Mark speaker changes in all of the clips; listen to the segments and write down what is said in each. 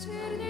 Speaker 1: вечірній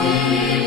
Speaker 2: see.